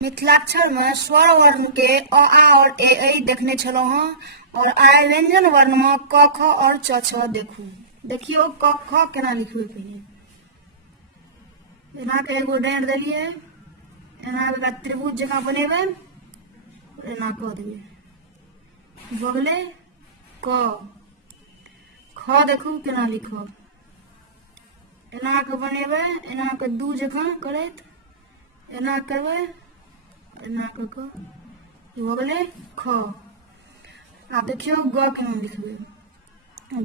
मिथिलाक्षर में स्वर वर्ण के अ आ और ए ऐ देखने छलो हँ और आइ व्यंजन वर्ण में क ख और च छ देखू। देखियो क ख केना लिखबै पहिले। एना के एगो डाँड़ देलियै, एना के त्रिभुज जकाँ बनेबै, एना कऽ देबै, भऽ गेलै क। ख देखू केना लिखब, एना के बनेबै, एना के दू जकाँ करैत एना करबै, एना कऽ कऽ भऽ गेलै ख। आब देखियौ ग केना लिखबै।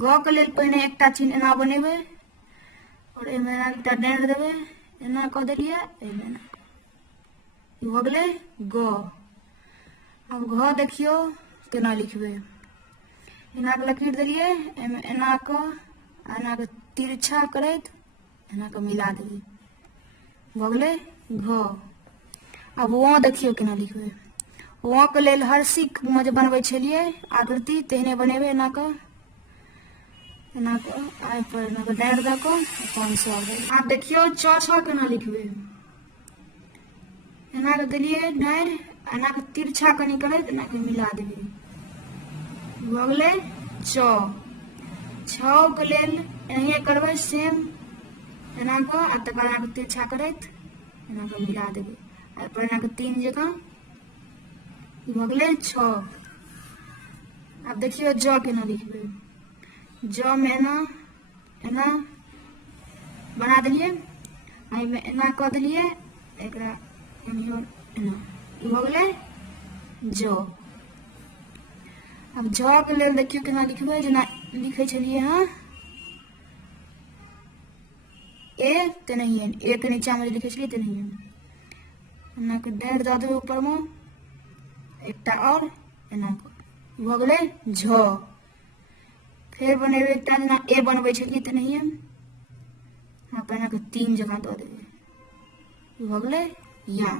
ग के लेल पहिने एकटा चिन्ह एना बनेबै और एहिमे एकटा डाँड़ देबै, एना कऽ देलियै, एहिमे एना भऽ गेलै ग। अब घ देखियौ केना लिखबै। एना के लकीर देलियै, एहिमे एना के तिरछा करैत एना के मिला देबै, भऽ गेलै घ। अब व देखियौ केना लिखबै। व के लेल हर्षिक में जे बनबै छलियै आकृति तेहने बनेबै, एना के आइ पर एना के डाँड़ दऽ कऽ अपन सब। आब देखियौ च छ केना लिखबै। एना के देलियै डाँड़, एना के तिरछा कनि करैत एना के मिला देबै, भऽ गेलै च। छ के लेल एनाहिए करबै सेम, एना के आ तकर बाद तिरछा करैत एना के मिला देबै, एहि पर एना के तीन जकाँ भऽ गेलै छ। आब देखियौ ज केना लिखबै। ज में एना बना देलियै, एहिमे एना कऽ देलियै, एकरा एना भऽ गेलै ज। अब ज के लेल देखियौ केना लिखबै, जेना लिखै छलियै हँ ए तेनाहिए, ए के नीचा में लिखै छलियै तेनाहिए, एना के डाँड़ दऽ देबै ऊपर में एकटा और, एना भऽ गेलै झ। फेर बनेबै एकटा जेना ए बनबै छलियै तेनाहिए, यहाँ पर एना के तीन जगह दऽ देबै, भऽ गेलै या।